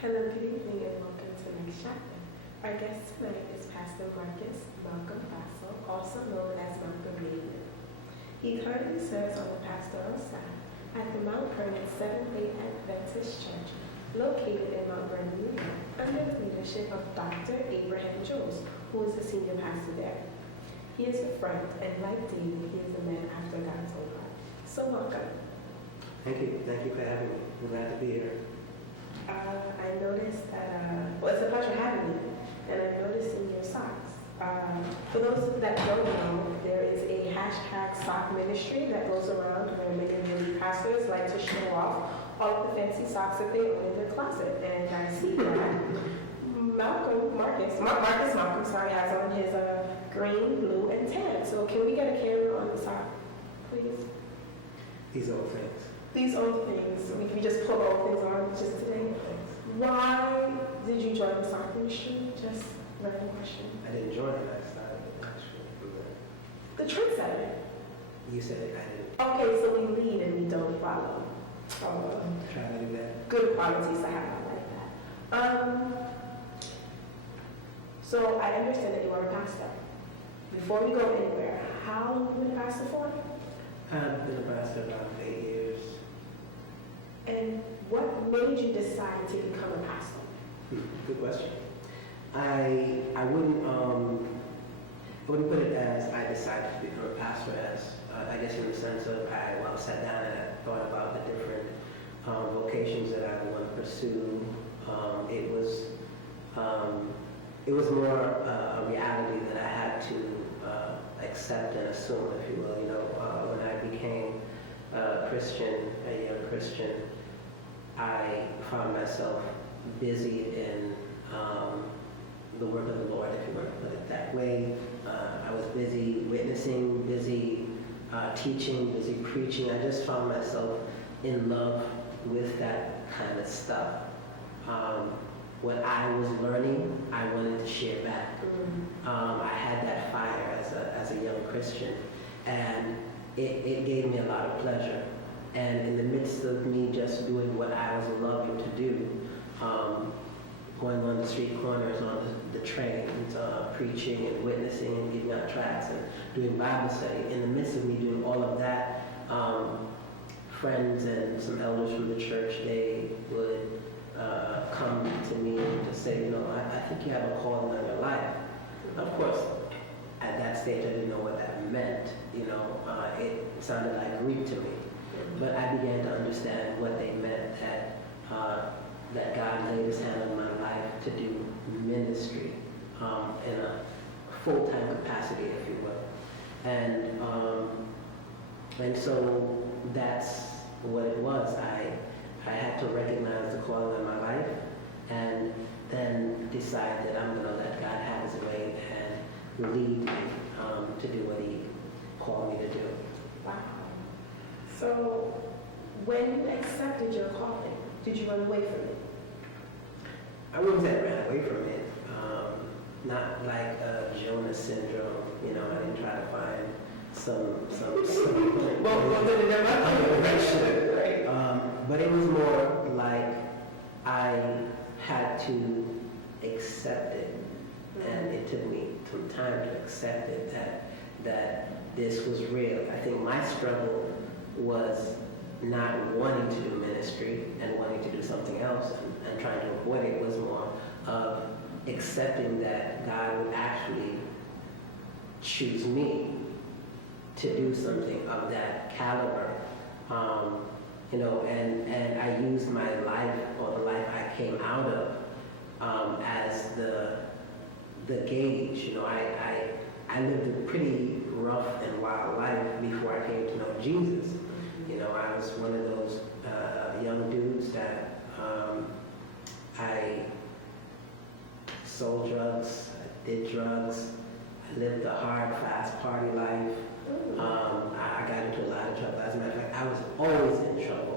Hello, good evening, and welcome to Next Chapter. Our guest tonight is Pastor Malcolm Vassil, also known as Malcolm David. He currently serves on the pastoral staff at the Mount Vernon Seventh-day Adventist Church, located in Mount Vernon, New York, under the leadership of Dr. Abraham Jones, who is the senior pastor there. He is a friend, and like David, he is a man after God's own heart. So welcome. Thank you for having me. I'm glad to be here. I noticed that, well, it's a pleasure having you, and I noticed in your socks. For those that don't know, there is a hashtag sock ministry that goes around where many of the pastors like to show off all of the fancy socks that they own in their closet. And I see that Marcus has on his green, blue, and tan. So can we get a camera on the sock, please? These old things. These old things, we just pull old things on just today. Why did you join the sock industry? Just random question. I didn't join it, I started it actually. The trendsetter. You said it, I didn't. Okay, so we lead and we don't follow. Try to do that. Good qualities to have, I like that. So I understand that you are a pastor. Before we go anywhere, how long have you been a pastor for? I've been a pastor about 8 years. And what made you decide to become a pastor? Good question. I wouldn't put it as I decided to become a pastor, as I guess in the sense of I sat down and I thought about the different vocations that I want to pursue. It was more a reality that I had to accept and assume, if you will. When I became a young Christian, I found myself busy in the work of the Lord, if you want to put it that way. I was busy witnessing, busy teaching, busy preaching. I just found myself in love with that kind of stuff. What I was learning, I wanted to share back. I had that fire as a young Christian, and it gave me a lot of pleasure. And in the midst of me just doing what I was loving to do, going on the street corners, on the trains, preaching and witnessing and giving out tracts and doing Bible study, in the midst of me doing all of that, friends and some elders from the church, they would come to me to say, I think you have a calling on your life. Of course, at that stage, I didn't know what that meant. It sounded like Greek to me. But I began to understand what they meant, that God laid his hand on my life to do ministry in a full-time capacity, if you will. And so that's what it was. I had to recognize the calling in my life and then decide that I'm going to let God have his way and lead me to do what he called me to do. Wow. So when you accepted your calling, did you run away from it? I wouldn't say I ran away from it. Not like Jonah syndrome. I didn't try to find some but it was more like I had to accept it, and it took me some time to accept it that this was real. I think my struggle was not wanting to do ministry and wanting to do something else and trying to avoid it. Was more of accepting that God would actually choose me to do something of that caliber. And I used my life, or the life I came out of, as the gauge. I lived a pretty rough and wild life before I came to know Jesus. I was one of those young dudes that I sold drugs, I did drugs, I lived a hard, fast party life. I got into a lot of trouble. As a matter of fact, I was always in trouble,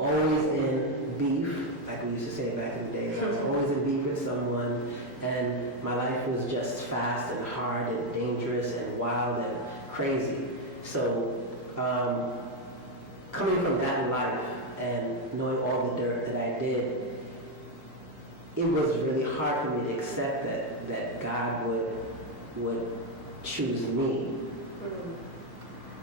always in beef, like we used to say back in the days. I was always in beef with someone, and my life was just fast and hard and dangerous and wild and crazy. So coming from that life and knowing all the dirt that I did, it was really hard for me to accept that God would choose me,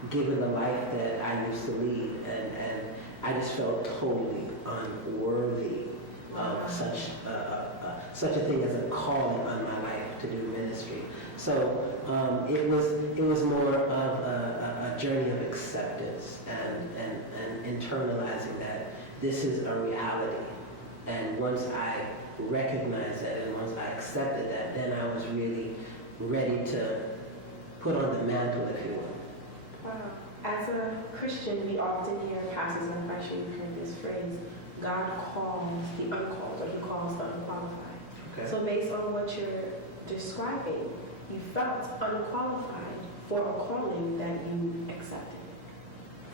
given the life that I used to lead, and I just felt totally unworthy of such a thing as a calling on my life to do ministry. So it was more of a journey of acceptance and internalizing that this is a reality. And once I recognized that and once I accepted that, then I was really ready to put on the mantle, if you will. As a Christian, we often hear pastors, and I'm sure you've heard this phrase, God calls the uncalled, or he calls the unqualified. Okay. So based on what you're describing, you felt unqualified for a calling that you accepted.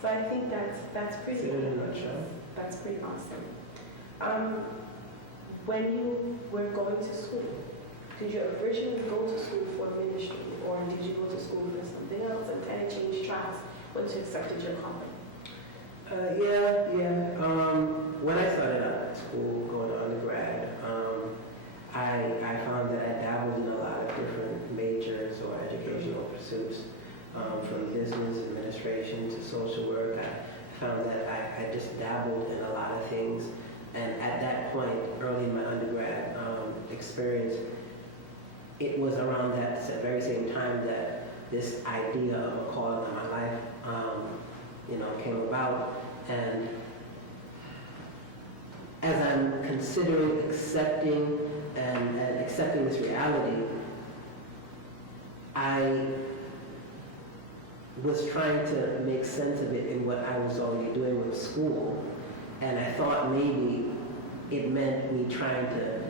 So I think that's pretty In a nutshell. That's pretty awesome. When you were going to school, did you originally go to school for ministry, or did you go to school for something else and kind of change tracks once you accepted your calling? When I started out at school, going to undergrad, I found that I dabbled in a lot of different majors or educational pursuits, from business administration to social work. I found that I just dabbled in a lot of things, and at that point, early in my undergrad experience, it was around that very same time that this idea of a calling in my life, came about. And as I'm considering accepting and accepting this reality, I was trying to make sense of it in what I was already doing with school, and I thought maybe it meant me trying to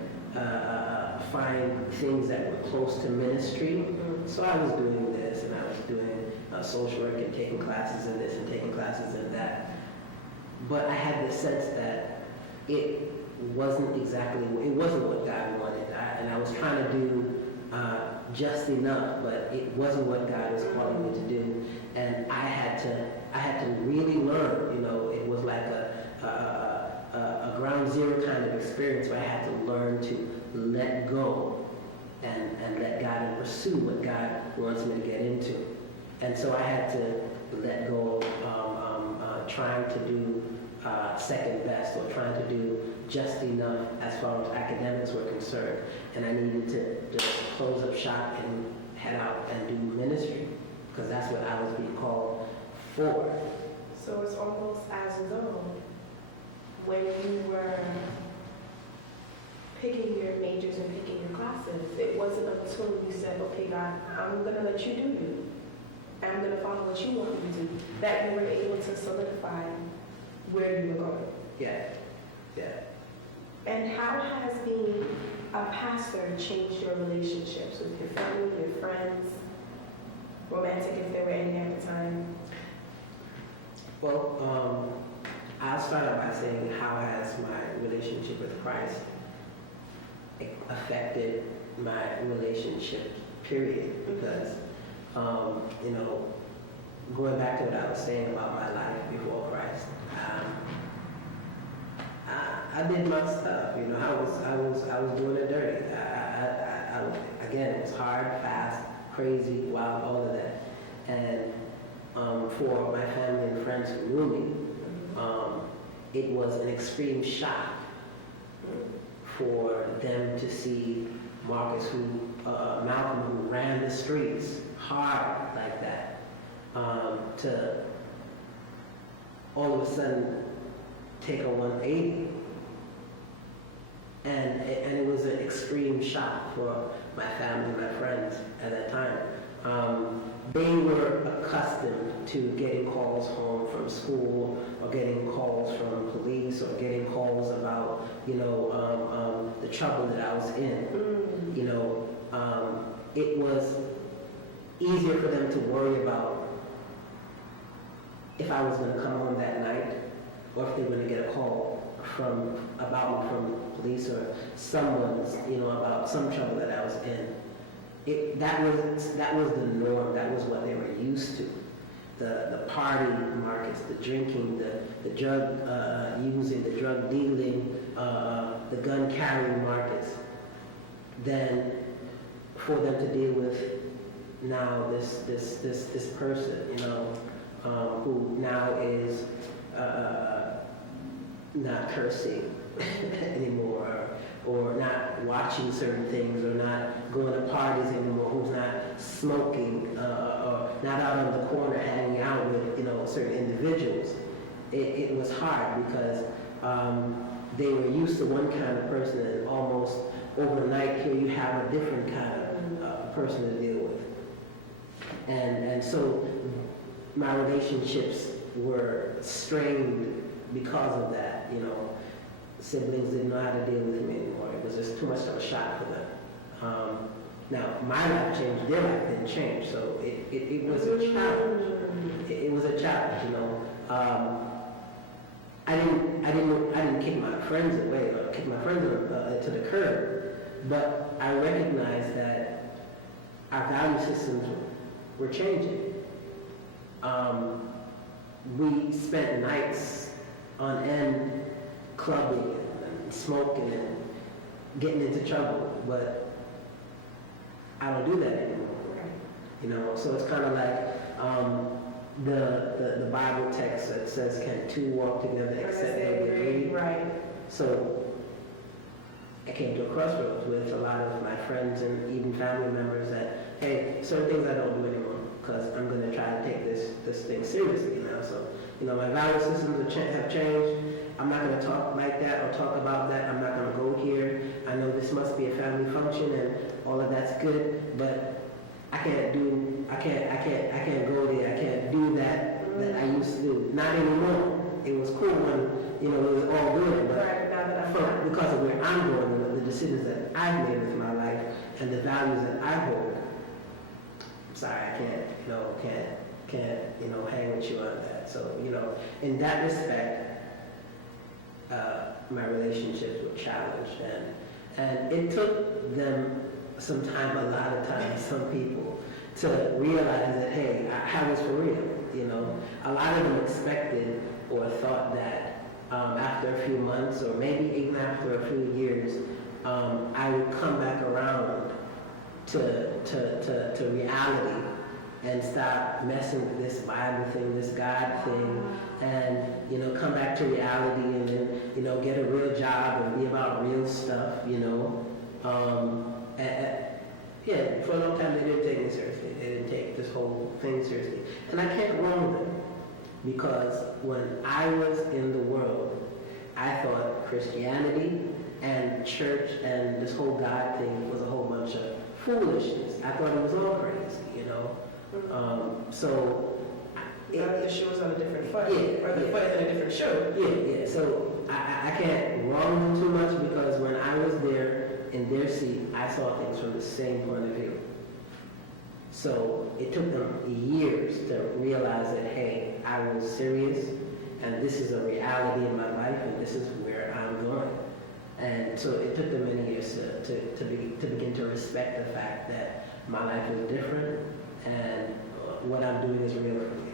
find things that were close to ministry. So I was doing this, and I was doing social work and taking classes in this and taking classes in that. But I had the sense that it wasn't what God wanted, and I was trying to do just enough, but it wasn't what God was calling me to do. And I had to really learn. It was like a ground zero kind of experience where I had to learn to let go and let God and pursue what God wants me to get into. And so I had to let go of trying to do second best, or trying to do just enough as far as academics were concerned. And I needed to just close up shop and head out and do ministry, because that's what I was being called for. So it's almost as though when you were picking your majors and picking your classes, it wasn't until you said, okay, God, I'm going to let you do you. I'm going to follow what you want me to do, that you were able to solidify where you were going. Yeah. And how has being a pastor changed your relationships with your family, your friends, romantic if there were any at the time? Well, I'll start out by saying, how has my relationship with Christ affected my relationship, period? Because, going back to what I was saying about my life before Christ, I did my stuff. I was doing it dirty. Again, it was hard, fast, crazy, wild, all of that. And for my family and friends who knew me, it was an extreme shock for them to see Malcolm, who ran the streets hard like that, to all of a sudden take a 180. And it was an extreme shock for my family and my friends at that time. They were accustomed to getting calls home from school, or getting calls from police, or getting calls about, the trouble that I was in. It was easier for them to worry about if I was going to come home that night, or if they were going to get a call about me from police or someone's, about some trouble that I was in. That was the norm. That was what they were used to. The party markets, the drinking, the drug using, the drug dealing, the gun carrying markets than for them to deal with now this person, who now is not cursing anymore, or not watching certain things, or not going to parties anymore, who's not smoking, or not out on the corner hanging out with certain individuals. It was hard because they were used to one kind of person, and almost overnight here you have a different kind of person to deal with. And so my relationships were strained because of that. Siblings didn't know how to deal with me anymore. It was just too much of a shock for them. Now, my life changed, their life didn't change, so it was a challenge. It was a challenge, I didn't kick my friends away or kick my friends to the curb, but I recognized that our value systems were changing. We spent nights on end clubbing and smoking and getting into trouble, but I don't do that anymore. So it's kind of like the Bible text that says, "Can two walk together except they agree?" Right. So I came to a crossroads with a lot of my friends and even family members that, hey, certain things I don't do anymore because I'm going to try to take this thing seriously now. So my value systems have changed. I'm not going to talk like that or talk about that. I'm not going to go here. I know this must be a family function and all of that's good, but I can't go there. I can't do that I used to do. Not anymore. It was cool when we were all doing it, but because of where I'm going, the decisions that I've made with my life and the values that I hold, I'm sorry, I can't hang with you on that. So in that respect, my relationships were challenged, and it took them some time, a lot of time, some people, to realize that, hey, I was for real. A lot of them expected or thought that after a few months, or maybe even after a few years, I would come back around to reality and stop messing with this Bible thing, this God thing, and come back to reality, and then get a real job and be about real stuff. Yeah, for a long time they didn't take me seriously. They didn't take this whole thing seriously, and I can't wrong them, because when I was in the world, I thought Christianity and church and this whole God thing was a whole bunch of foolishness. I thought it was all crazy, So the shoe was on a different foot, or the foot is in a different shoe. Yeah. So I can't wrong them too much, because when I was there in their seat, I saw things from the same point of view. So it took them years to realize that, hey, I was serious, and this is a reality in my life, and this is where I'm going. And so it took them many years to begin to respect the fact that my life is different, and what I'm doing is real for me.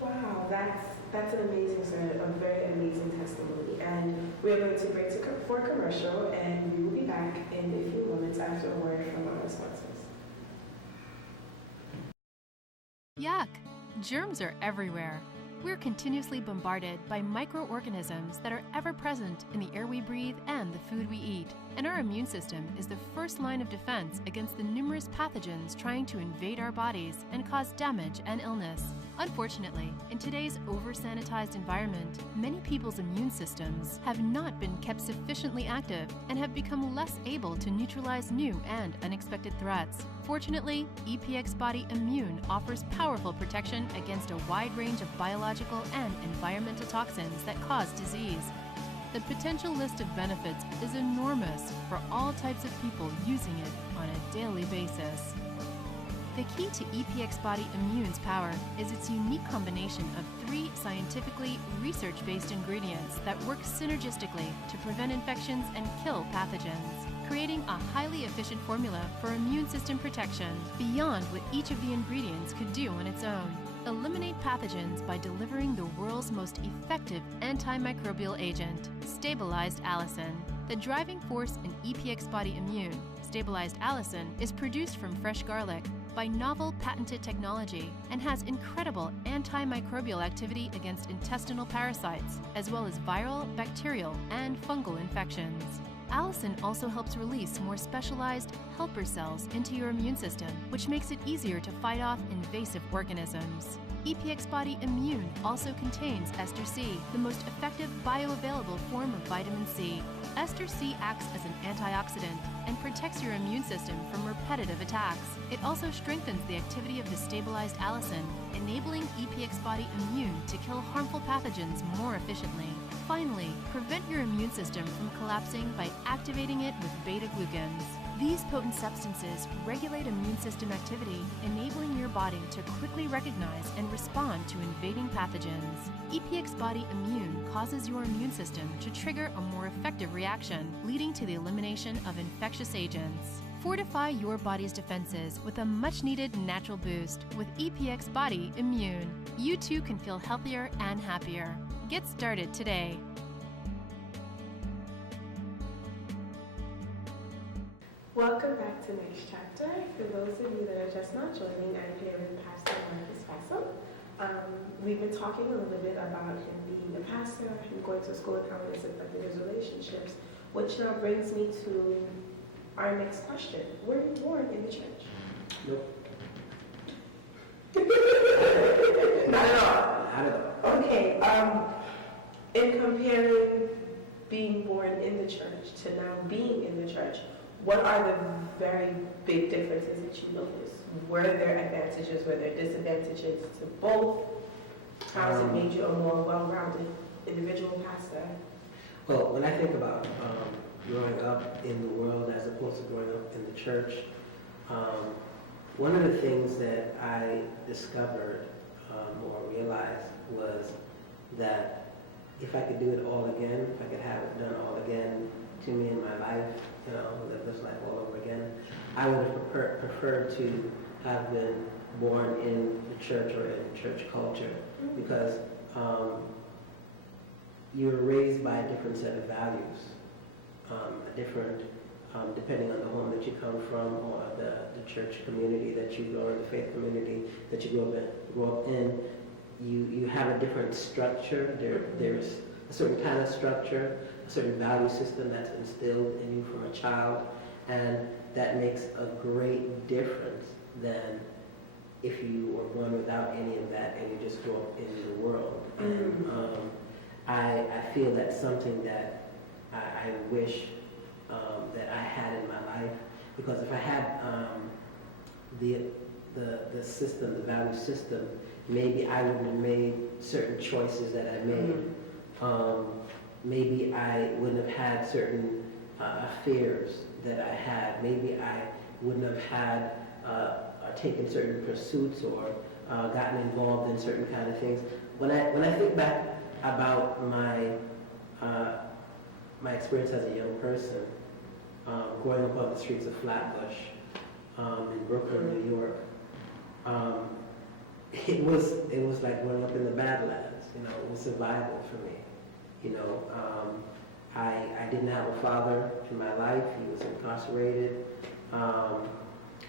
Wow, that's an amazing story, a very amazing testimony. And we're going to break for a commercial, and we will be back in a few moments after a word from our sponsors. Yuck! Germs are everywhere. We're continuously bombarded by microorganisms that are ever present in the air we breathe and the food we eat. And our immune system is the first line of defense against the numerous pathogens trying to invade our bodies and cause damage and illness. Unfortunately, in today's over-sanitized environment, many people's immune systems have not been kept sufficiently active and have become less able to neutralize new and unexpected threats. Fortunately, EPX Body Immune offers powerful protection against a wide range of biological and environmental toxins that cause disease. The potential list of benefits is enormous for all types of people using it on a daily basis. The key to EPX Body Immune's power is its unique combination of 3 scientifically research-based ingredients that work synergistically to prevent infections and kill pathogens, creating a highly efficient formula for immune system protection beyond what each of the ingredients could do on its own. Eliminate pathogens by delivering the world's most effective antimicrobial agent, Stabilized Allicin. The driving force in EPX Body Immune, Stabilized Allicin, is produced from fresh garlic by novel patented technology and has incredible antimicrobial activity against intestinal parasites, as well as viral, bacterial, and fungal infections. Allicin also helps release more specialized helper cells into your immune system, which makes it easier to fight off invasive organisms. EPX Body Immune also contains ester C, the most effective bioavailable form of vitamin C. Ester C acts as an antioxidant and protects your immune system from repetitive attacks. It also strengthens the activity of the stabilized allicin, enabling EPX Body Immune to kill harmful pathogens more efficiently. Finally, prevent your immune system from collapsing by activating it with beta-glucans. These potent substances regulate immune system activity, enabling your body to quickly recognize and respond to invading pathogens. EPX Body Immune causes your immune system to trigger a more effective reaction, leading to the elimination of infectious agents. Fortify your body's defenses with a much-needed natural boost with EPX Body Immune. You too can feel healthier and happier. Get started today. Welcome back to Next Chapter. For those of you that are just now joining, I'm here with Pastor Vassil. We've been talking a little bit about him being a pastor, him going to school, and how it has affected his relationships, which now brings me to our next question. Were you born in the church? Nope. Not at all. Not at all. Okay. In comparing being born in the church to now being in the church, what are the very big differences that you notice? Were there advantages, were there disadvantages to both? How has it made you a more well-rounded individual pastor? Well, when I think about growing up in the world as opposed to growing up in the church, one of the things that I discovered or realized was that if I could do it all again, if I could have it done all again to me in my life, live this life all over again, I would have preferred to have been born in the church or in church culture, because you're raised by a different set of values, a different, depending on the home that you come from or the church community that you grow in, the faith community that you grow up in, you have a different structure. There's a certain kind of structure, a certain value system that's instilled in you from a child, and that makes a great difference than if you were born without any of that and you just grew up in the world. And I feel that's something that I wish that I had in my life, because if I had the system, the value system, maybe I wouldn't have made certain choices that I made. Maybe I wouldn't have had certain fears that I had. Maybe I wouldn't have had taken certain pursuits or gotten involved in certain kind of things. When I think back about my experience as a young person, growing up on the streets of Flatbush in Brooklyn, New York, it was like growing up in the Badlands. It was survival for me. I didn't have a father in my life. He was incarcerated,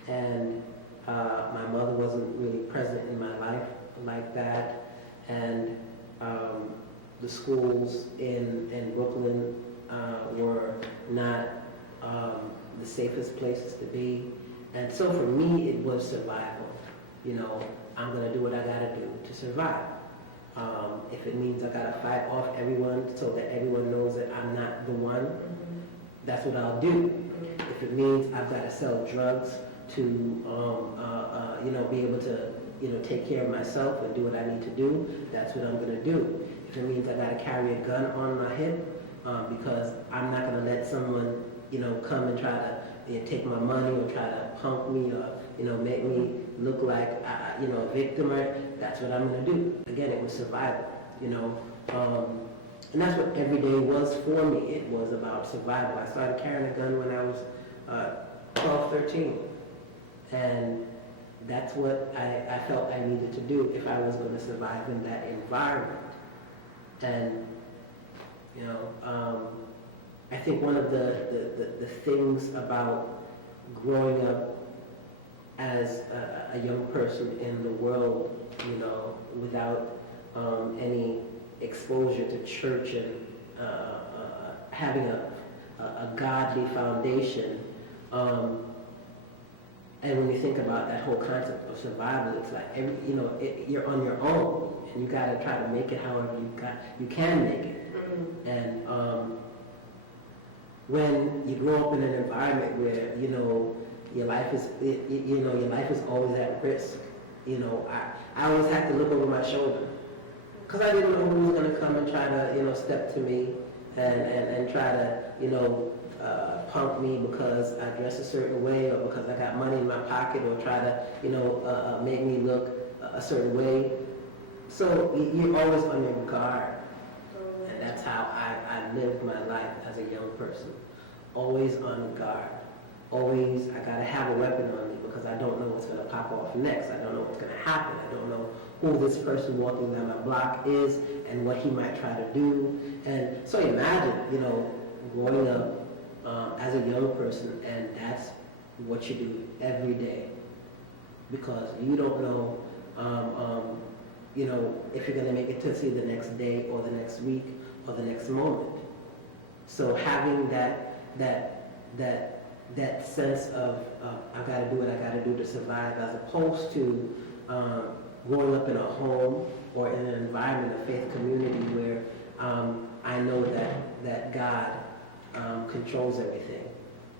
and my mother wasn't really present in my life like that. And the schools in Brooklyn were not the safest places to be. And so for me, it was survival. I'm going to do what I got to do to survive. If it means I got to fight off everyone so that everyone knows that I'm not the one, that's what I'll do. If it means I've got to sell drugs to, be able to, take care of myself and do what I need to do, that's what I'm going to do. If it means I got to carry a gun on my hip because I'm not going to let someone, come and try to take my money or try to punk me or, make me look like, a victim, that's what I'm going to do. Again, it was survival, and that's what every day was for me. It was about survival. I started carrying a gun when I was 12, 13. And that's what I felt I needed to do if I was going to survive in that environment. And, you know, I think one of the things about growing up as a young person in the world, you know, without any exposure to church and having a godly foundation, and when you think about that whole concept of survival, it's like you're on your own, and you got to try to make it however you can make it. Mm-hmm. And when you grow up in an environment where your life is always at risk, I always had to look over my shoulder because I didn't know who was going to come and try to step to me and try to punk me because I dress a certain way or because I got money in my pocket or try to make me look a certain way. So you're always on your guard, and that's how I lived my life as a young person. Always on guard. Always, I gotta have a weapon on me because I don't know what's gonna pop off next. I don't know what's gonna happen. I don't know who this person walking down my block is and what he might try to do. And so imagine, growing up as a young person, and that's what you do every day because you don't know, if you're gonna make it to see the next day or the next week or the next moment. So having that sense of I've got to do what I got to do to survive, as opposed to growing up in a home or in an environment, a faith community where I know that God controls everything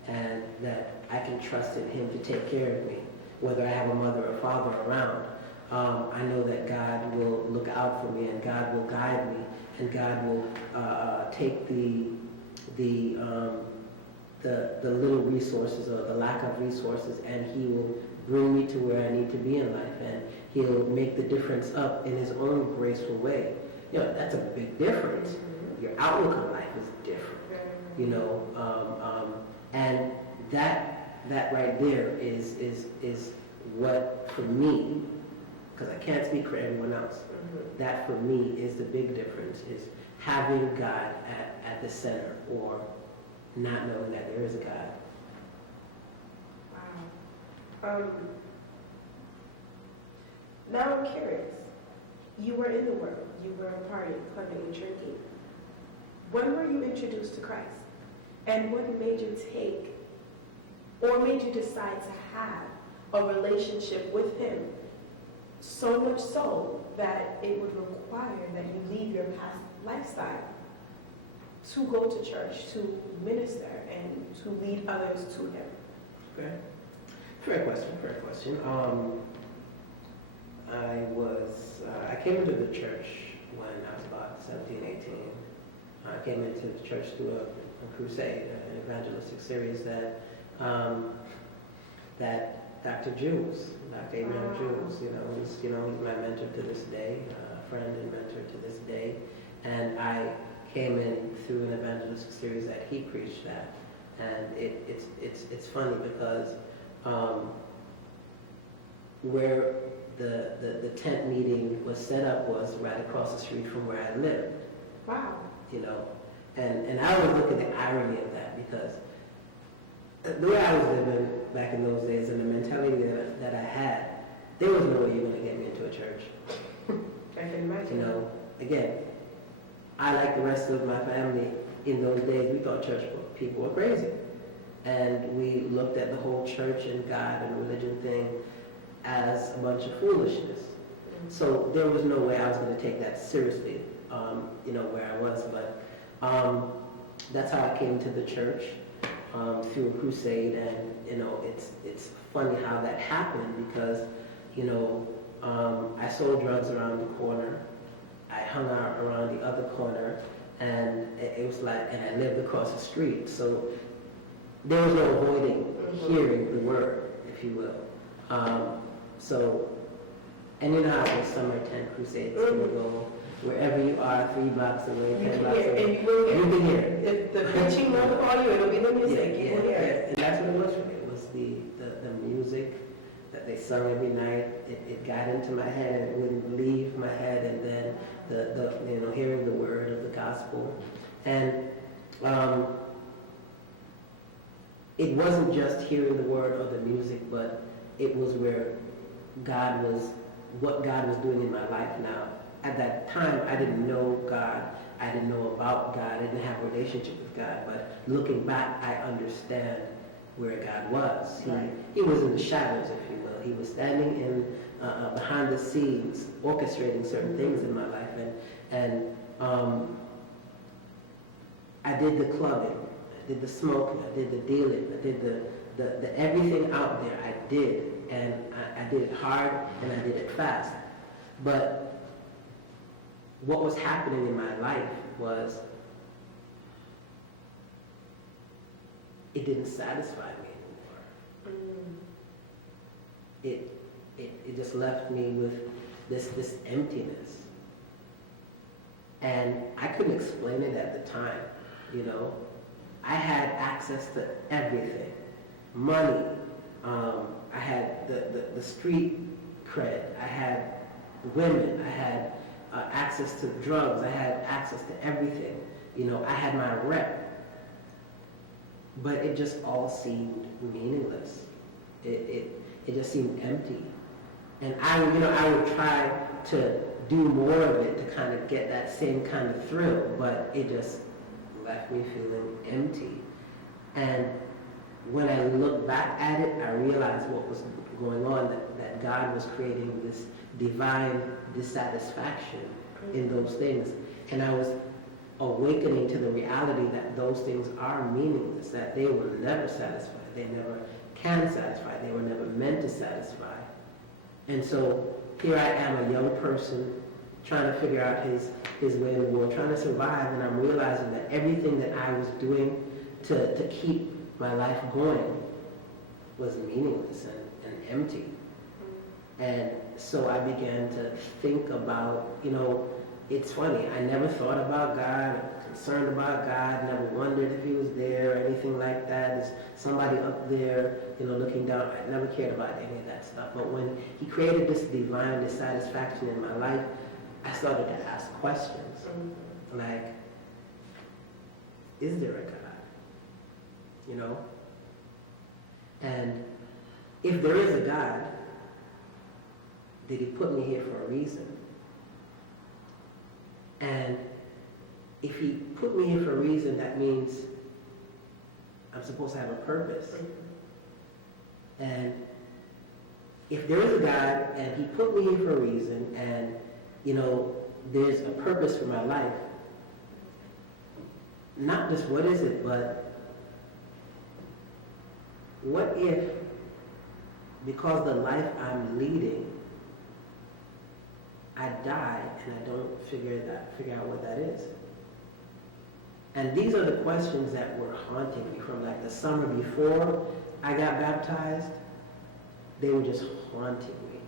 and that I can trust in Him to take care of me, whether I have a mother or father around. I know that God will look out for me and God will guide me and God will take the little resources or the lack of resources, and He will bring me to where I need to be in life, and He'll make the difference up in His own graceful way. That's a big difference. Mm-hmm. Your outlook on life is different, and that right there is what, for me, because I can't speak for everyone else, mm-hmm. that for me is the big difference, is having God at the center, or not knowing that there is a God. Wow. Now I'm curious. You were in the world. You were a party, clubbing, and drinking. When were you introduced to Christ? And what made you take, or made you decide to have a relationship with Him, so much so that it would require that you leave your past lifestyle to go to church, to minister, and to lead others to Him? Okay. Fair question. I came into the church when I was about 17, 18. I came into the church through a crusade, an evangelistic series that Dr. Abraham Jules, he's my mentor to this day, a friend and mentor to this day. And I came in through an evangelistic series that he preached at. And it's funny because where the tent meeting was set up was right across the street from where I lived. Wow. And I always look at the irony of that, because the way I was living back in those days and the mentality that I had, there was no way you were going to get me into a church. I can imagine. Again, I, like the rest of my family in those days, we thought church people were crazy. And we looked at the whole church and God and religion thing as a bunch of foolishness. Mm-hmm. So there was no way I was going to take that seriously, where I was. But that's how I came to the church, through a crusade. And, it's funny how that happened because, I sold drugs around the corner. I hung out around the other corner, and it was like, and I lived across the street. So there was no avoiding mm-hmm. hearing the word, if you will. And you know how those summer tent crusades mm-hmm. can go wherever you are, 3 blocks away, 10 blocks away. And you will hear. You can hear. If the preaching won't call you, it'll be the music. You will hear. And that's what it was for me. It was the music that they sung every night. It got into my head and it wouldn't leave my head. And then the hearing the word of the gospel, and it wasn't just hearing the word or the music, but it was where what God was doing in my life now. At that time, I didn't know God. I didn't know about God. I didn't have a relationship with God. But looking back, I understand where God was. He was in the shadows, if you will. He was standing in behind the scenes, orchestrating certain things in my life. And I did the clubbing, I did the smoking, I did the dealing, I did the everything out there. I did, and I did it hard and I did it fast. But what was happening in my life was it didn't satisfy me anymore. It just left me with this emptiness. And I couldn't explain it at the time, you know. I had access to everything. Money, I had the street cred, I had women, I had access to drugs, I had access to everything. You know, I had my rep. But it just all seemed meaningless. It just seemed empty. And I would try to do more of it to kind of get that same kind of thrill, but it just left me feeling empty. And when I look back at it, I realized what was going on, that God was creating this divine dissatisfaction in those things. And I was awakening to the reality that those things are meaningless, that they will never satisfy, they never can satisfy, they were never meant to satisfy. And so here I am, a young person, trying to figure out his way in the world, trying to survive, and I'm realizing that everything that I was doing to keep my life going was meaningless and empty. And so I began to think about, it's funny, I never thought about God, concerned about God, never wondered if he was there or anything like that. Is somebody up there, looking down? I never cared about any of that stuff. But when he created this divine dissatisfaction in my life, I started to ask questions. Like, is there a God? And if there is a God, did he put me here for a reason? And if he put me here for a reason, that means I'm supposed to have a purpose. And if there is a God and he put me here for a reason, and there's a purpose for my life, not just what is it, but what if, because the life I'm leading, I die and I don't figure out what that is? And these are the questions that were haunting me from like the summer before I got baptized. They were just haunting me.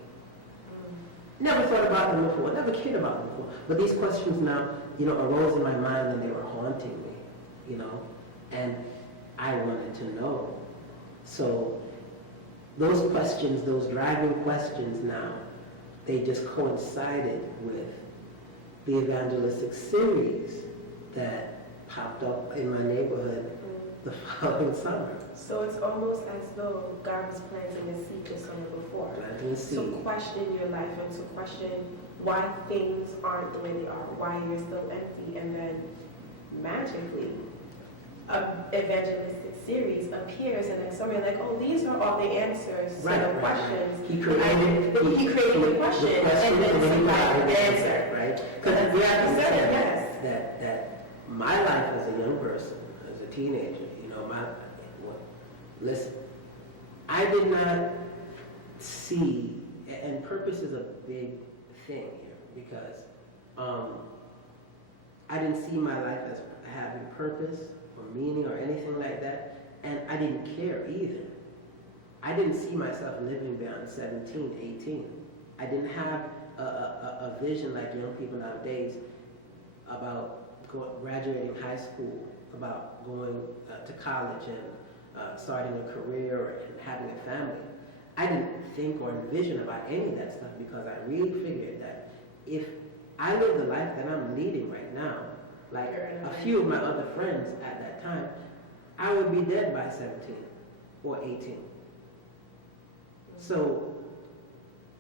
Never thought about them before, never cared about them before. But these questions now, arose in my mind and they were haunting me, and I wanted to know. So those questions, those driving questions now, they just coincided with the evangelistic series that popped up in my neighborhood the following summer. So it's almost as though God was planting a seed the summer before. Planting a seed. To question your life and to question why things aren't the way they are, why you're still empty, and then magically, an evangelistic series appears and then somebody like, oh, these are all the answers to the questions. He created the question and then somebody the answer. Right? Because we have to understand that my life as a young person, as a teenager, listen, I did not see, and purpose is a big thing here, because I didn't see my life as having purpose or meaning or anything like that, and I didn't care either. I didn't see myself living beyond 17, 18. I didn't have a vision like young people nowadays about graduating high school, about going to college and starting a career and having a family. I didn't think or envision about any of that stuff because I really figured that if I live the life that I'm leading right now, like a few of my other friends at that time, I would be dead by 17 or 18. So,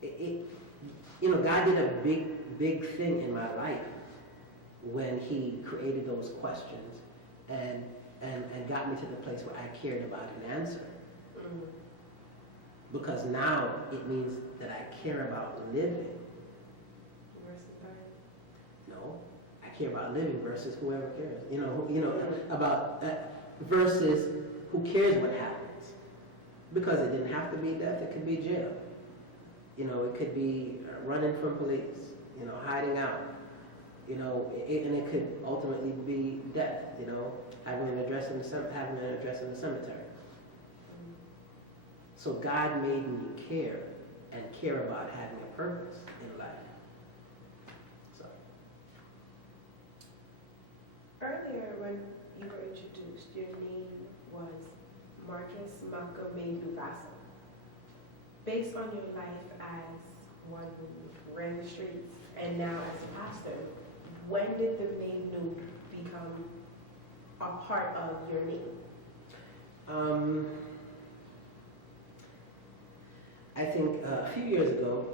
God did a big thing in my life when He created those questions and got me to the place where I cared about an answer. Because now it means that I care about living. No, I care about living versus whoever cares. About versus who cares what happens. Because it didn't have to be death; it could be jail. It could be running from police. Hiding out. And it could ultimately be death. Having an address in the cemetery. So God made me care and care about having a purpose in life. So. Earlier when you were introduced, your name was Marcus Malcolm Mayhew Vassil. Based on your life as one who ran the streets and now as a pastor, when did the Mayhew become a part of your name? I think a few years ago,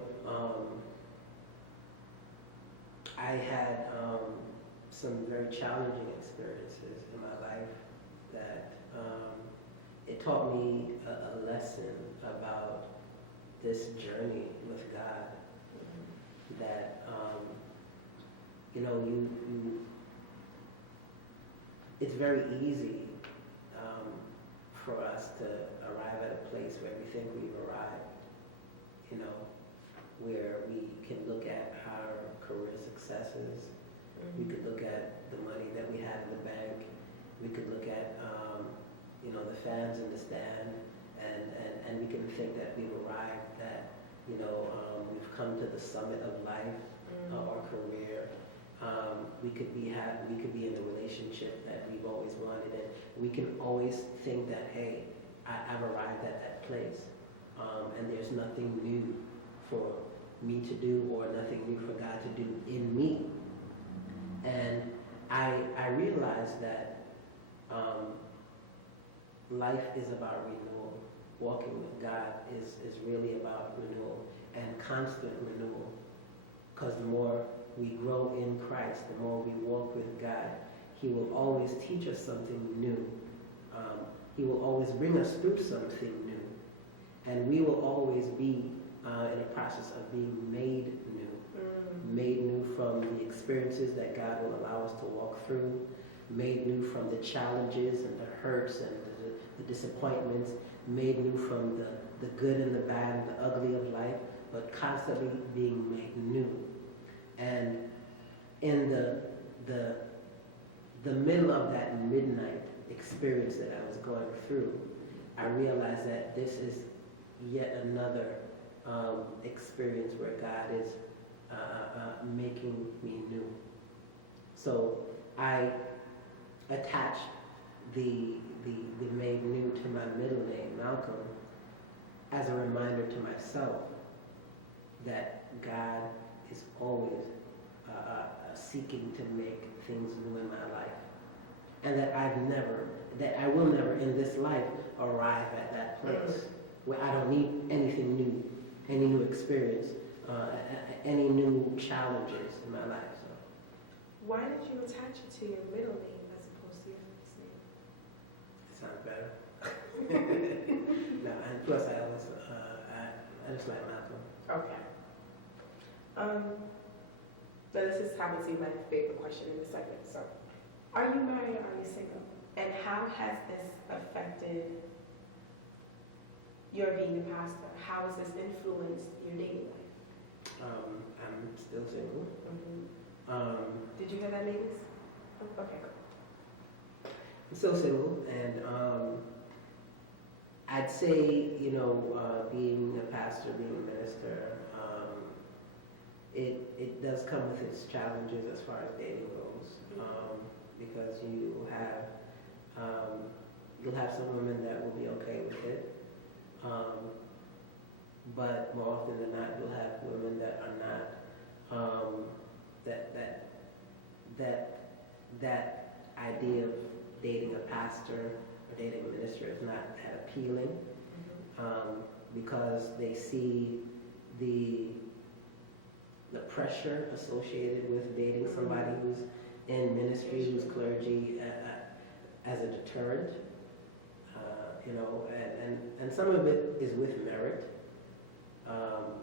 I had some very challenging experiences in my life that it taught me a lesson about this journey with God. That it's very easy for us to arrive at a place where we think we've arrived. Where we can look at our career successes, we could look at the money that we have in the bank, we could look at the fans in the stand, and we can think that we've arrived, that we've come to the summit of life or career. We could be in the relationship that we've always wanted, and we can always think that, hey, I've arrived at that place. And there's nothing new for me to do or nothing new for God to do in me. And I realized that life is about renewal. Walking with God is really about renewal and constant renewal. Because the more we grow in Christ, the more we walk with God, He will always teach us something new. He will always bring us through something new. And we will always be in a process of being made new. Made new from the experiences that God will allow us to walk through. Made new from the challenges and the hurts and the disappointments. Made new from the good and the bad and the ugly of life. But constantly being made new. And in the middle of that midnight experience that I was going through, I realized that this is yet another experience where God is making me new. So I attached the made new to my middle name, Malcolm, as a reminder to myself that God is always seeking to make things new in my life. And that I will never in this life arrive at that place where I don't need anything new, any new experience, any new challenges in my life. So. Why did you attach it to your middle name as opposed to your first name? It sounds better. No, and plus I just like Malcolm. Okay. But this is happens to be my favorite question in the segment. So, are you married or are you single? And how has this affected your being a pastor? How has this influenced your dating life? I'm still single. Did you hear that, ladies? Okay, go. I'm still single, and I'd say, being a pastor, being a minister, it does come with its challenges as far as dating goes, because you'll have some women that will be okay with it, but more often than not, you'll have women that are not, that idea of dating a pastor or dating a minister is not that appealing, because they see the pressure associated with dating somebody who's in ministry, who's clergy, as a deterrent. And some of it is with merit.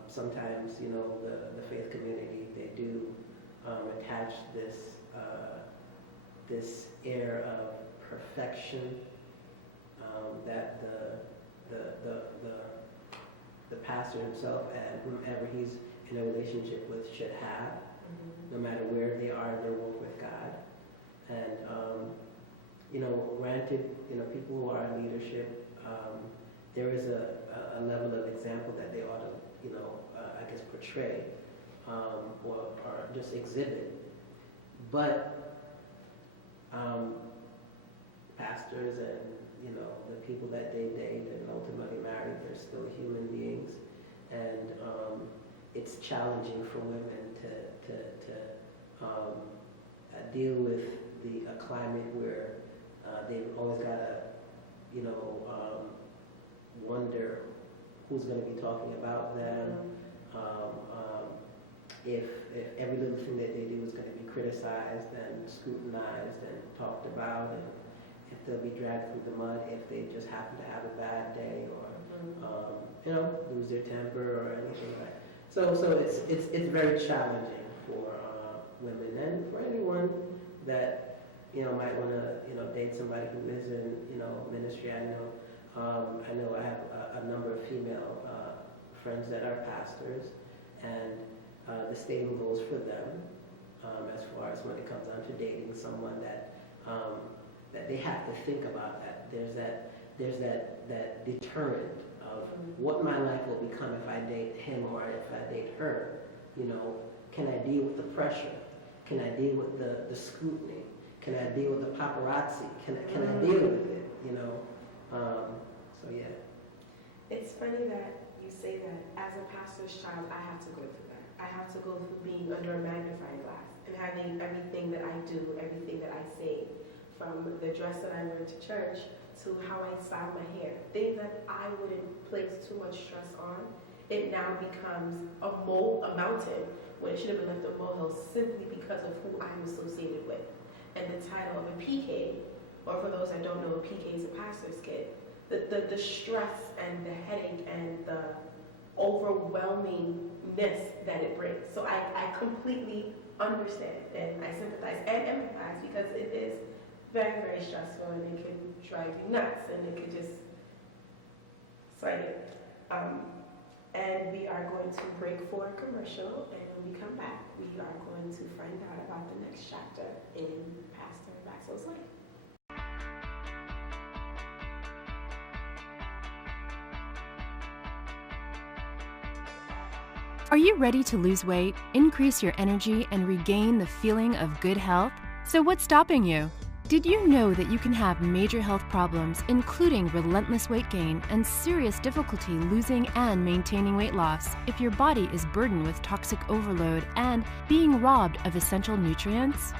Sometimes, the faith community, they do attach this air of perfection that the pastor himself and whomever he's in a relationship with should have, no matter where they are in their walk with God. And granted, people who are in leadership, there is a level of example that they ought to, portray or just exhibit. But pastors and the people that they date and ultimately marry, they're still human beings, and it's challenging for women to deal with a climate where they've always got to, wonder who's going to be talking about them, if every little thing that they do is going to be criticized and scrutinized and talked about, and if they'll be dragged through the mud if they just happen to have a bad day or, lose their temper or anything like that. So it's very challenging for women and for anyone that might want to date somebody who is in ministry. I know I have a number of female friends that are pastors, and the same goes for them as far as when it comes down to dating someone that they have to think about that. There's that deterrent of what my life will become if I date him or if I date her. Can I deal with the pressure? Can I deal with the scrutiny? Can I deal with the paparazzi? Can I deal with it? So yeah. It's funny that you say that. As a pastor's child, I have to go through that. I have to go through being under a magnifying glass and having everything that I do, everything that I say, from the dress that I wear to church to how I style my hair, things that I wouldn't place too much stress on, it now becomes a mountain when it should have been left a molehill simply because of who I'm associated with. And the title of a PK, or for those that don't know, a PK is a pastor's kid. The stress and the headache and the overwhelmingness that it brings. So I completely understand and I sympathize and empathize, because it is very, very stressful and it can drive you nuts and it can just, so I get it. And we are going to break for a commercial, and when we come back, we are going to find out about the next chapter in Pastor Vassil's life. Are you ready to lose weight, increase your energy, and regain the feeling of good health? So what's stopping you? Did you know that you can have major health problems, including relentless weight gain and serious difficulty losing and maintaining weight loss, if your body is burdened with toxic overload and being robbed of essential nutrients?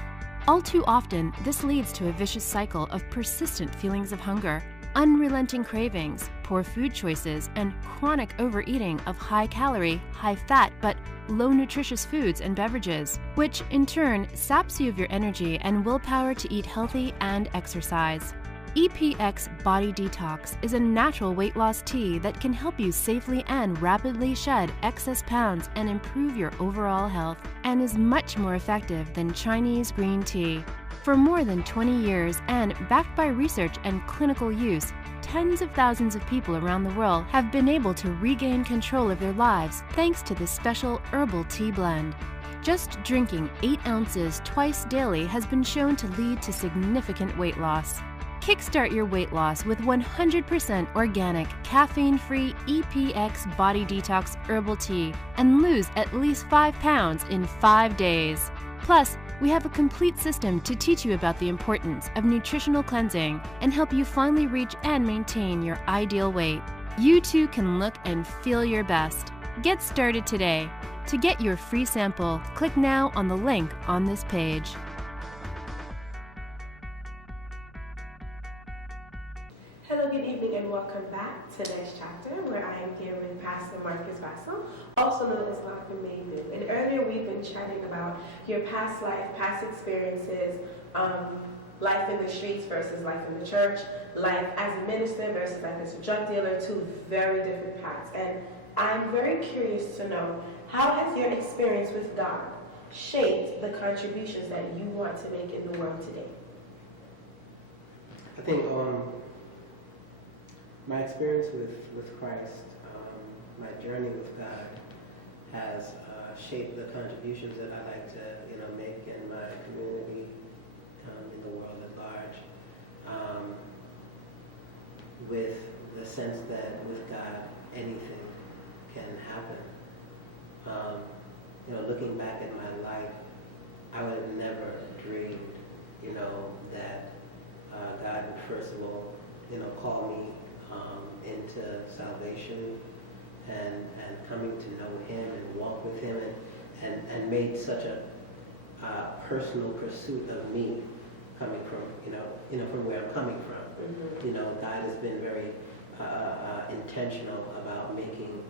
All too often, this leads to a vicious cycle of persistent feelings of hunger, unrelenting cravings, poor food choices, and chronic overeating of high-calorie, high-fat, but low-nutritious foods and beverages, which in turn saps you of your energy and willpower to eat healthy and exercise. EPX Body Detox is a natural weight loss tea that can help you safely and rapidly shed excess pounds and improve your overall health, and is much more effective than Chinese green tea. For more than 20 years and backed by research and clinical use, tens of thousands of people around the world have been able to regain control of their lives thanks to this special herbal tea blend. Just drinking 8 ounces twice daily has been shown to lead to significant weight loss. Kickstart your weight loss with 100% organic, caffeine-free EPX Body Detox Herbal Tea and lose at least 5 pounds in 5 days. Plus, we have a complete system to teach you about the importance of nutritional cleansing and help you finally reach and maintain your ideal weight. You too can look and feel your best. Get started today. To get your free sample, click now on the link on this page. Hello, good evening, and welcome back to Next Chapter, where I am here with Pastor Vassil, also known as Life in Mayville. And earlier we've been chatting about your past life, past experiences, life in the streets versus life in the church, life as a minister versus life as a drug dealer, two very different paths. And I'm very curious to know, how has your experience with God shaped the contributions that you want to make in the world today? I think my experience with Christ, my journey with God, has shaped the contributions that I like to make in my community, in the world at large, with the sense that with God anything can happen. Looking back at my life, I would have never dreamed, that God would first of all, call me into salvation and coming to know Him and walk with Him and made such a personal pursuit of me coming from, from where I'm coming from. Mm-hmm. God has been very intentional about making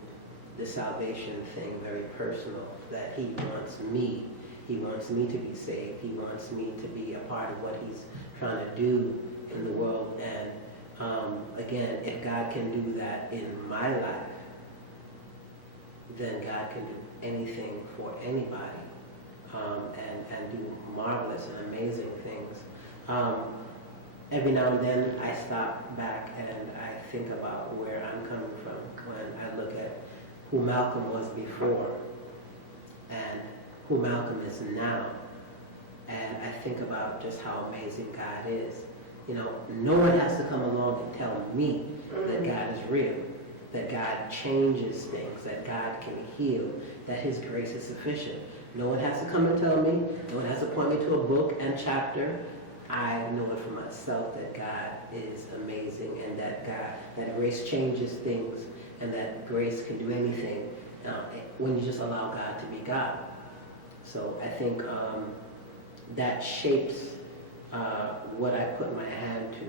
the salvation thing very personal, that He wants me to be saved. He wants me to be a part of what He's trying to do in the world. And again, if God can do that in my life, then God can do anything for anybody, and do marvelous and amazing things. Every now and then I stop back and I think about where I'm coming from when I look at who Malcolm was before and who Malcolm is now. And I think about just how amazing God is. No one has to come along and tell me that God is real, that God changes things, that God can heal, that His grace is sufficient. No one has to come and tell me. No one has to point me to a book and chapter. I know it for myself that God is amazing, and that grace changes things, and that grace can do anything when you just allow God to be God. So I think that shapes what I put my hand to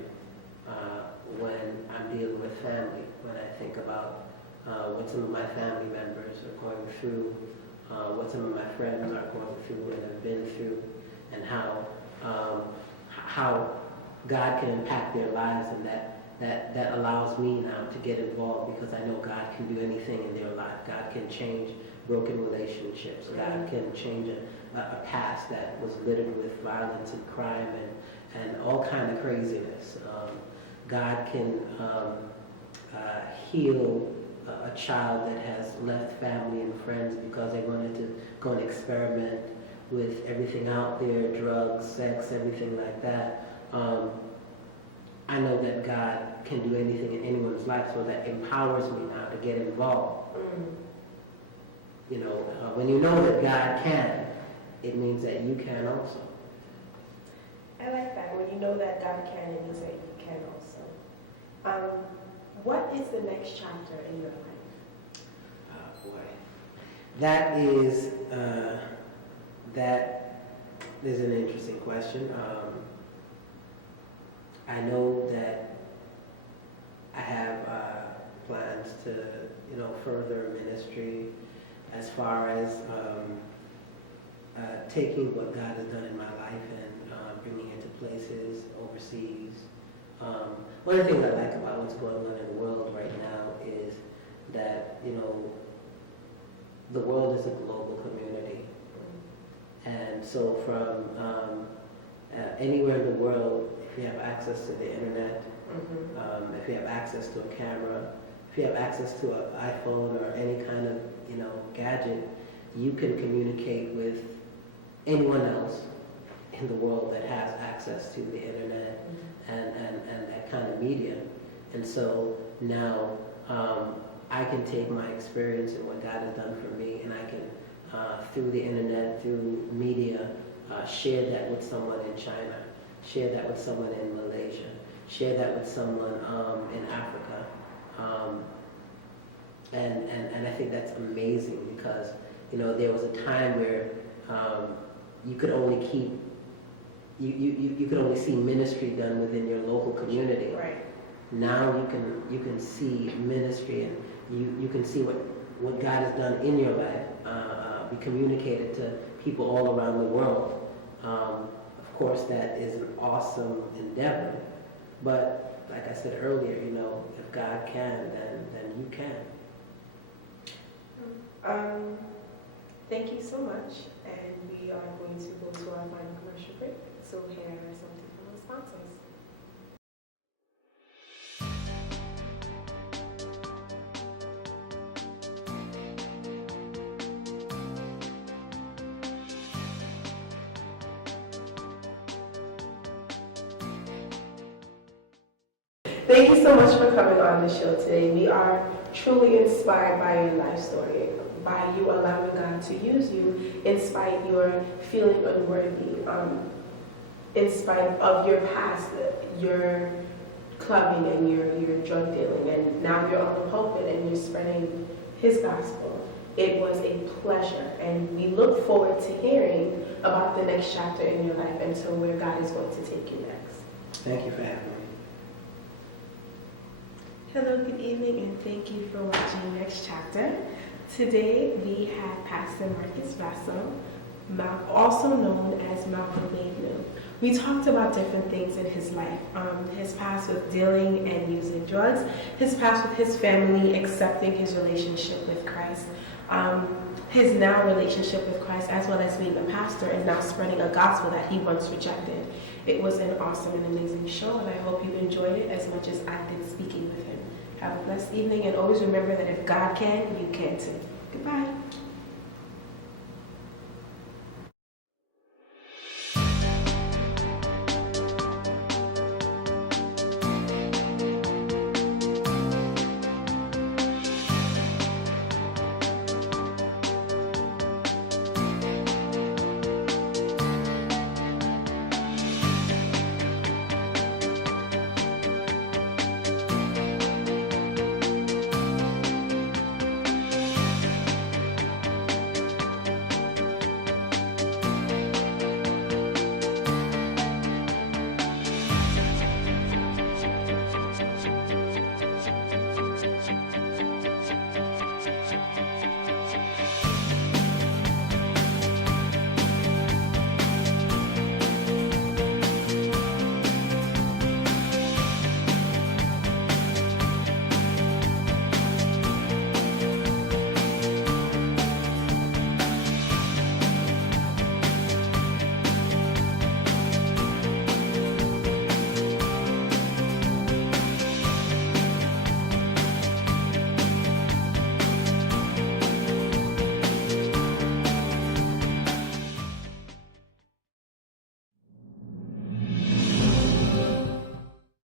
when I'm dealing with family, when I think about what some of my family members are going through, what some of my friends are going through and have been through, and how God can impact their lives, and that allows me now to get involved, because I know God can do anything in their life. God can change broken relationships. God can change a past that was littered with violence and crime and all kind of craziness. God can heal a child that has left family and friends because they wanted to go and experiment with everything out there, drugs, sex, everything like that. I know that God can do anything in anyone's life, so that empowers me now to get involved. When you know that God can, it means that you can also. I like that. When you know that God can, it means that you can also. What is the next chapter in your life? Oh boy, that is an interesting question. I know that I have plans to, further ministry as far as taking what God has done in my life and bringing it to places overseas. One of the things I like about what's going on in the world right now is that, the world is a global community. And so from anywhere in the world, if you have access to the internet, if you have access to a camera, if you have access to an iPhone or any kind of, gadget, you can communicate with anyone else in the world that has access to the internet and that kind of media. And so now I can take my experience and what God has done for me, and I can, through the internet, through media, share that with someone in China, share that with someone in Malaysia, share that with someone in Africa. And I think that's amazing because, there was a time where you could only keep, you could only see ministry done within your local community. Right. Now you can see ministry, and you can see what God has done in your life be communicated to people all around the world. Of course, that is an awesome endeavor, but like I said earlier, if God can, then you can. Thank you so much, and we are going to go to our final commercial break. So here are something from our sponsors. Thank you so much for coming on the show today. We are truly inspired by your life story, by you allowing God to use you in spite of your feeling unworthy, in spite of your past, your clubbing and your drug dealing, and now you're on the pulpit and you're spreading His gospel. It was a pleasure, and we look forward to hearing about the next chapter in your life and to where God is going to take you next. Thank you for having me. Hello, good evening, and thank you for watching Next Chapter. Today we have Pastor Marcus Vassil, also known as Malcolm Bagnell. We talked about different things in his life, his past with dealing and using drugs, his past with his family, accepting his relationship with Christ, his now relationship with Christ, as well as being a pastor and now spreading a gospel that he once rejected. It was an awesome and amazing show, and I hope you enjoyed it as much as I've been speaking with him. Have a blessed evening, and always remember that if God can, you can too. Goodbye.